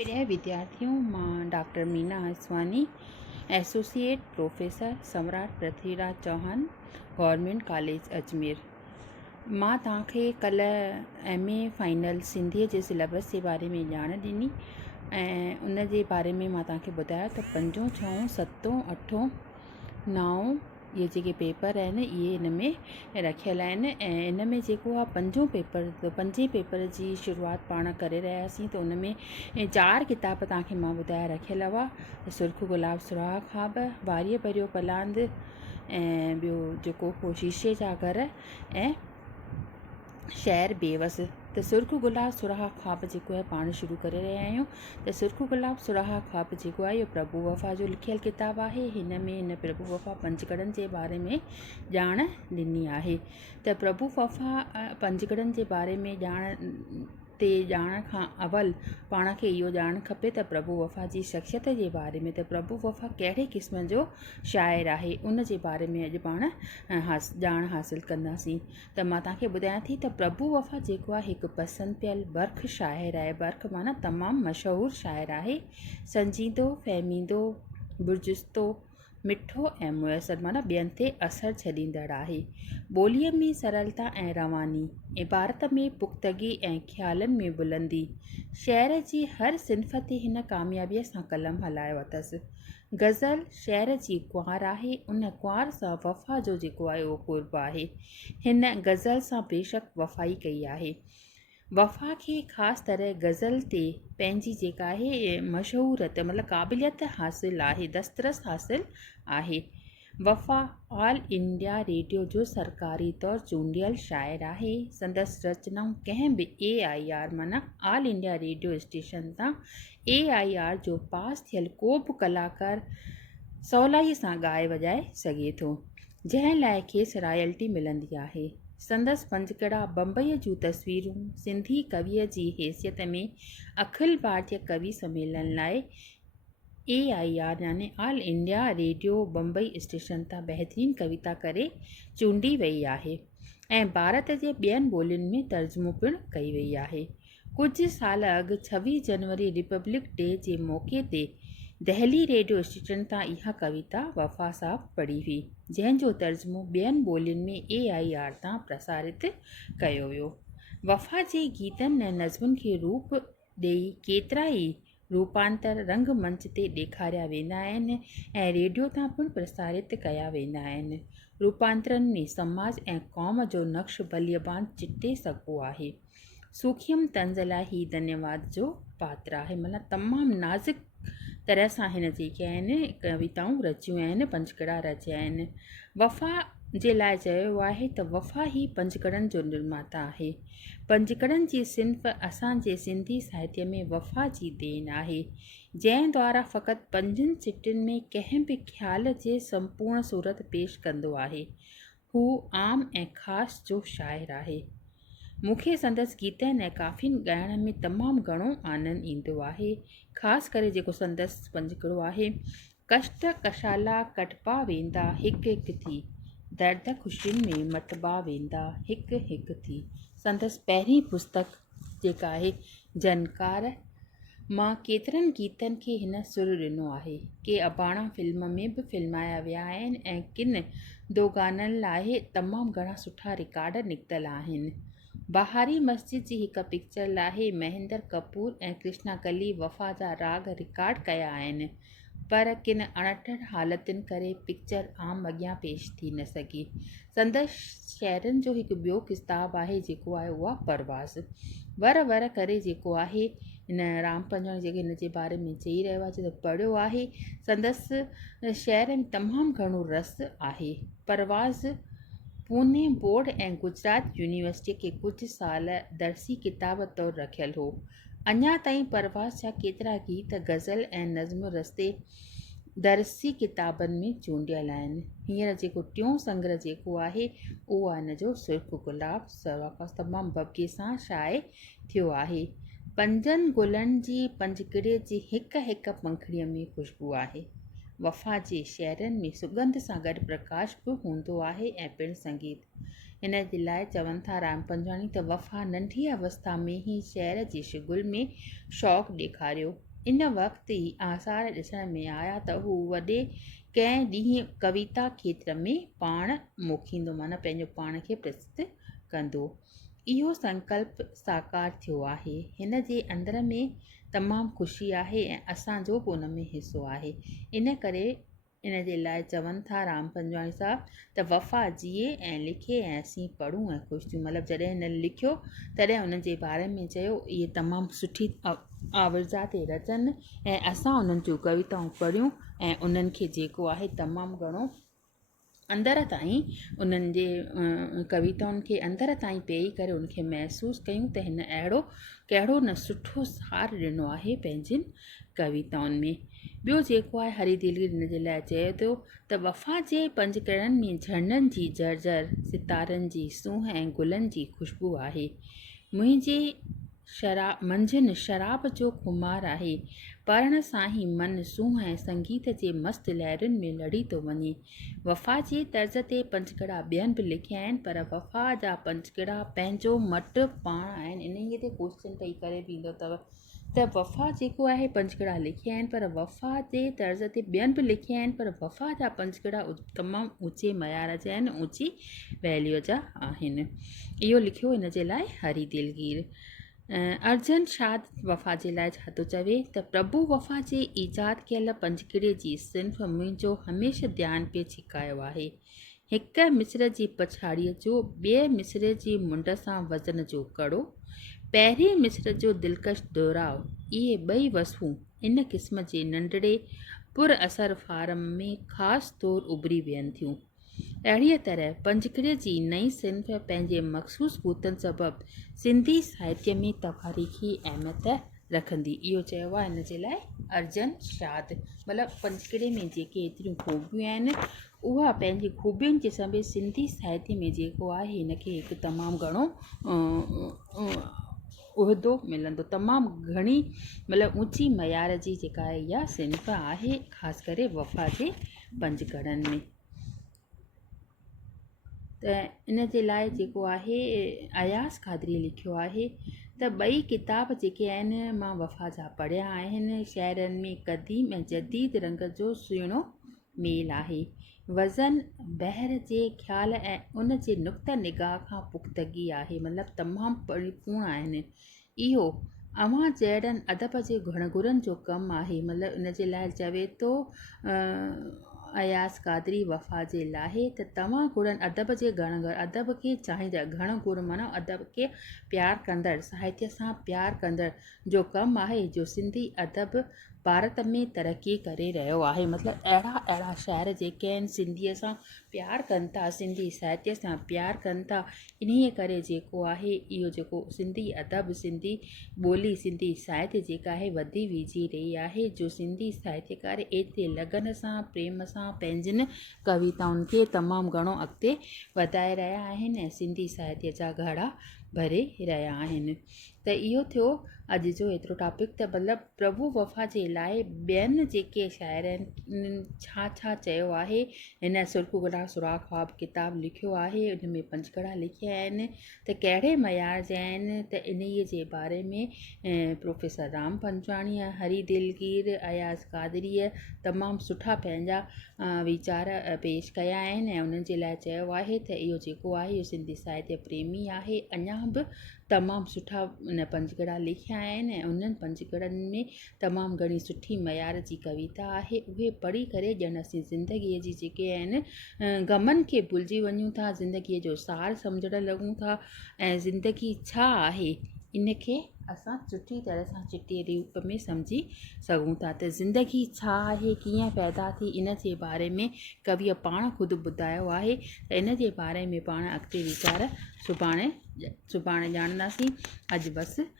प्रिय विद्यार्थियों, मां doctor Meena Aswani, associate professor Samrat Prithviraj Chauhan, government college Ajmer. मां तव्हांखे कल्ह MA फाइनल सिंधीअ जे सिलेबस जे बारे में ॼाण ॾिनी ऐं उन जे बारे में मां तव्हांखे ॿुधायो त 5, 6, 7, 8, 9 इहे जेके पेपर आहिनि इहे इन में रखियल आहिनि। ऐं इन में जेको आहे पंजे पेपर जी शुरूआति पाण करे रहियासीं, त उन में 4 किताब तव्हांखे मां ॿुधाए रखियल हुआ। सुर्ख गुलाब सुराहा ख्वाब, वारीअ भरियो पलांद, ऐं ॿियो जेको हो शीशे जा घर ऐं शहर बेवस। त सुर्ख गुलाब सुराहा ख्वाब जेको आहे पाण शुरू करे रहिया आहियूं। त सुर्ख गुलाब सुराहा ख्वाब जेको आहे इहो प्रभु वफ़ा जो लिखियल किताबु आहे। हिन में हिन प्रभु वफ़ा पंजगड़नि जे बारे में ॼाण ॾिनी आहे। त प्रभु वफ़ा पंजगड़नि जे बारे में ॼाण खां अवल पाण खे इहो ॼाणणु खपे त प्रभु वफ़ा जी शख़्सियत जे बारे में, त प्रभु वफ़ा कहिड़े क़िस्म जो शाइर आहे उन जे बारे में अॼु पाण ॼाण हासिलु कंदासीं। त मां तव्हांखे ॿुधायां थी त प्रभु वफ़ा जेको आहे हिकु पसंदि पियल बर्ख शाइर आहे। बर्ख माना तमामु मशहूरु शाइर आहे। संजीदो, फ़हमीदो, बुर्जुस्तो, मिठो ऐं मुयसरु माना ॿियनि ते असरु छॾींदड़ आहे। ॿोलीअ में सरलता ऐं रवानी, इबारत में पुख़्तगी ऐं ख़्यालनि में बुलंदी। शहर जी हर सिन्फ़ ते हिन कामयाबीअ सां कलम हलायो अथसि। गज़ल शहर जी क्वार आहे, उन क्वार सां वफ़ा जो जेको आहे उहो कुर्ब आहे। हिन गज़ल सां बेशक वफ़ाई कई आहे। वफ़ा खे ख़ासि तरह गज़ल ते पंहिंजी जेका आहे मशहूरत मतिलबु क़ाबिलियत हासिलु आहे, दस्तरस हासिलु आहे। वफ़ा ऑल इंडिया रेडियो जो सरकारी तौरु चूंडियल शाइर आहे। संदसि रचनाऊं कंहिं बि AIR माना ऑल इंडिया रेडियो स्टेशन तां AIR जो पास थियल को बि कलाकार सवलाईअ सां ॻाए वॼाए सघे थो, जंहिं लाइ खेसि रॉयल्टी मिलंदी आहे। संदसि पंजगड़ा बम्बईअ जूं तस्वीरूं सिंधी कवीअ जी हैसियत में अखिल भारतीय कवि सम्मेलन लाइ AIR यानी ऑल इंडिया रेडियो बम्बई स्टेशन तां बहितरीनु कविता करे चूंडी वई आहे ऐं भारत जे ॿियनि ॿोलियुनि में तर्जुमो पिणु कई वई आहे। कुझु साल अॻु 26 जनवरी रिपब्लिक डे जे मौक़े ते दहली रेडियो स्टेशन तां इहा कविता वफ़ा साहब पढ़ी हुई, जंहिंजो तर्जुमो ॿियनि ॿोलियुनि में AIR तां प्रसारित कयो वियो। वफ़ा जे गीतनि ऐं नज़्मुनि खे रूप ॾेई केतिरा ई रूपांतर रंगमंच ते ॾेखारिया वेंदा आहिनि ऐं रेडियो तां पिणु प्रसारित कया वेंदा आहिनि। रूपांतरनि में समाज ऐं क़ौम जो नक्श बलियबान चिटे सघिबो आहे। सूखियम तंज़ लाइ ही धन्यवाद जो पात्र आहे। मतिलबु तमामु नाज़ुक तरह सां हिन जेके आहिनि कविताऊं रचियूं आहिनि, पंजगड़ा रचिया आहिनि। वफ़ा जे लाइ चयो आहे त वफ़ा ही पंजगड़नि जो निर्माता आहे। पंजगड़नि जी सिन्फ़ असांजे सिंधी साहित्य में वफ़ा जी देन आहे, जंहिं द्वारा फ़क़ति 5 सिटियुनि में कंहिं बि ख़्याल जे संपूर्ण सूरत पेश कंदो आहे। हू आम ऐं ख़ासि जो शाइर आहे। मूंखे संदसि गीतनि ऐं काफ़ियुनि ॻाइण में तमामु घणो आनंदु ईंदो आहे। ख़ासि करे जेको संदसि पंजगड़ो आहे, कष्ट कशाला कटबा वेंदा हिकु हिकु थी, दर्द ख़ुशियुनि में मटबा वेंदा हिकु हिकु थी। संदसि पहिरीं पुस्तक जेका आहे जनकार, मां केतिरनि गीतनि खे हिन सुर ॾिनो आहे। के अबाणा फिल्म में बि फिल्माया विया आहिनि ऐं किन दो गाननि लाइ तमामु घणा सुठा रिकॉर्ड निकितल आहिनि। बहारी मस्जिद जी हिकु पिक्चर लाइ महेंद्र कपूर ऐं कृष्णा कली वफ़ा जा राग रिकॉर्ड कया आहिनि, पर किन अणटड़ हालतुनि करे पिक्चर आम अॻियां पेश थी न सघी। संदसि शाइरनि जो हिकु ॿियो किताबु आहे जेको आहे उहा परवाज़। वर करे जेको आहे हिन राम पंजवाणी जेके हिन जे बारे में चई रहियो आहे, जो पढ़ियो आहे। संदसि शहर में तमामु घणो रस आहे। परवाज़ पूने बोर्ड ऐं गुजरात यूनिवर्सिटी खे कुझु साल दर्सी किताब तौरु रखियलु हो। अञा ताईं परवाज़ जा केतिरा गीत गज़ल ऐं नज़्म रस्ते दर्सी किताबनि में चूंडियल आहिनि। हींअर जेको टियों संग्रह जेको आहे उहो आहे हिन जो सुर्ख गुलाब सुराहा, तमामु भॻे सां शाये थियो आहे। 5 गुलनि जी पंजगड़े जी हिकु हिकु पंखड़ीअ में ख़ुशबू आहे। वफ़ा जे शहरनि में सुगंध सां गॾु प्रकाश बि हूंदो आहे ऐं पिणु संगीत। इन जे लाइ चवनि था राम पंजवाणी त वफ़ा नंढी अवस्था में ई शहर जे शुगुल में शौक़ु ॾेखारियो। इन वक़्तु ई आसार ॾिसण में आया त हू वॾे कंहिं ॾींहुं कविता खेत्र में पाण मोखींदो, माना पंहिंजो पाण खे प्रसिद्ध कंदो। इहो संकल्प साकार थियो आहे। हिन जे अंदर में तमामु ख़ुशी आहे ऐं असांजो बि उन में हिसो आहे। इन करे इन जे लाइ चवनि था राम पंजवाणी साहब त वफ़ा जिए ऐं लिखे ऐं असीं पढ़ूं ऐं ख़ुशि थियूं। मतिलबु जॾहिं हिन लिखियो तॾहिं उन जे बारे में चयो इहे तमामु सुठी आवर्जा ते रचनि ऐं असां उन्हनि जूं कविताऊं पढ़ियूं ऐं उन्हनि खे जेको आहे तमामु घणो अंदर ताईं उन्हनि जे कविताउनि खे अंदर ताईं पेई करे उनखे महसूसु कयूं त हिन अहिड़ो कहिड़ो न सुठो सार ॾिनो आहे पंहिंजिन कविताउनि में। ॿियो जेको आहे हरी दिलगीर हिन जे लाइ चए थो त वफ़ा जे पंजकड़नि में झरननि जी जर्जर, सितारनि जी सूंह ऐं गुलनि जी ख़ुशबू आहे। मुंहिंजे मंझंदि शराब जो खुमार आहे, पढ़ण सां ई मन सूंह ऐं संगीत जे मस्तु लहरुनि में लड़ी थो वञे। वफ़ा जे तर्ज़ ते पंजकड़ा ॿियनि बि लिखिया आहिनि, पर वफ़ा जा पंजकड़ा पंहिंजो मटि पाण आहिनि। इन ते क्वेश्चन ठही करे बि ईंदो अथव त वफ़ा जेको आहे पंजकड़ा लिखिया आहिनि, पर वफ़ा जे तर्ज़ ते ॿियनि बि लिखिया आहिनि, पर वफ़ा जा पंजकड़ा तमामु ऊचे मयार जा आहिनि, ऊची वैल्यू जा आहिनि। इहो लिखियो इन जे लाइ हरी दिलगीर। अर्जन शाद वफ़ा जे लाइ छा थो चवे त प्रभु वफ़ा जे ईजाद कयल पंजकिड़े जी सिंफ़ मुंहिंजो हमेशह ध्यानु पे छिकायो आहे। हिक मिस्र जी पछाड़ीअ जो ॿिए मिस्र जी मुंड सां वज़न जो कड़ो, पहिरीं मिस्र जो दिलकश दोहराव, इहे ॿई वसूं इन क़िस्म जे नंढड़े पुर असर फारम में ख़ासि तौरु उभरी वियनि थियूं। अहिड़ीअ तरह पंजकिड़े जी नई सिंफ़ पंहिंजे मख़सूस बूतनि सबबि सिंधी साहित्य में तवारीख़ी अहमियत रखंदी। इहो चयो आहे हिन जे लाइ अर्जन शाद। मतिलबु पंजकिड़े में जेके एतिरियूं ख़ूबियूं आहिनि उहा पंहिंजी ख़ूबियुनि जे सभु सिंधी साहित्य में जेको आहे हिनखे हिकु तमामु घणो उहिदो मिलंदो, तमामु घणी मतिलबु ऊची मयार जी जेका आहे इहा सिंफ़ आहे, ख़ासि करे वफ़ा जे पंजकड़नि में। त इन जे लाइ जेको आहे अयास क़ादरी लिखियो आहे त ॿई किताब जेके आहिनि मां वफ़ा जा पढ़िया आहिनि। शाइरनि में क़दीम ऐं जदीद रंग जो सुहिणो मेल आहे। वज़न बहर जे ख़्याल ऐं उन जे नुक़्ता निगाह खां पुख़्तगी आहे, मतिलबु तमामु परिपूर्ण आहिनि। इहो अव्हां जहिड़नि अदब जे घणगुरनि जो कमु आहे। मतिलबु इन जे लाइ चवे थो अयास क़ादरी वफ़ा जे लाइ त तव्हां घुरनि अदब जे घणघर अदब खे चाहींदड़, घणघुर माना अदब खे प्यारु कंदड़, साहित्य सां प्यारु कंदड़ जो कमु आहे जो सिंधी अदब भारत में तरक़ी करे रहियो आहे। मतिलबु अहिड़ा शाइर जेके आहिनि सिंधीअ सां प्यारु कनि था, सिंधी साहित्य सां प्यारु कनि था, इन्हीअ करे जेको आहे इहो जेको सिंधी अदब, सिंधी ॿोली, सिंधी साहित्य जेका आहे वधी विझी रही आहे, जो सिंधी साहित्यकार एतिरे लगन सां प्रेम सां पंहिंजनि कविताउनि खे तमामु घणो अॻिते वधाए रहिया आहिनि ऐं सिंधी साहित्य जा घड़ा भरे रहिया आहिनि। त इहो थियो अॼु जो एतिरो टॉपिक त मतिलबु प्रभु वफ़ा जे लाइ ॿियनि जेके शाइर आहिनि छा छा चयो आहे। हिन सुरखुगड़ा सुराख़ ख़्वाब किताबु लिखियो आहे, उन में पंजकड़ा लिखिया आहिनि त कहिड़े मयार जा आहिनि, त इन्हीअ जे बारे में प्रोफेसर राम पंजवाणीअ, हरी दिलगीर, अयास क़ादरीअ तमामु सुठा पंहिंजा वीचार पेश कया आहिनि ऐं उन्हनि जे लाइ चयो आहे त इहो जेको आहे इहो सिंधी साहित्य प्रेमी आहे। अञा बि तमामु सुठा उन पंजकड़ा लिखिया आहिनि ऐं उन्हनि पंजकड़नि में तमामु घणी सुठी मयार जी कविता आहे। उहे पढ़ी करे ॼण असीं ज़िंदगीअ जी जेके आहिनि ग़मनि खे भुलिजी वञूं था, ज़िंदगीअ जो सार सम्झणु लॻूं था ऐं ज़िंदगी छा आहे इनखे असां सुठी तरह सां चिटे रूप में सम्झी सघूं था। त ज़िंदगी छा आहे, कीअं पैदा थी, इन जे बारे में कविअ पाण ख़ुदि ॿुधायो आहे। त इन जे बारे में पाण अॻिते वीचार सुभाणे ॼाणंदासीं। अॼु बसि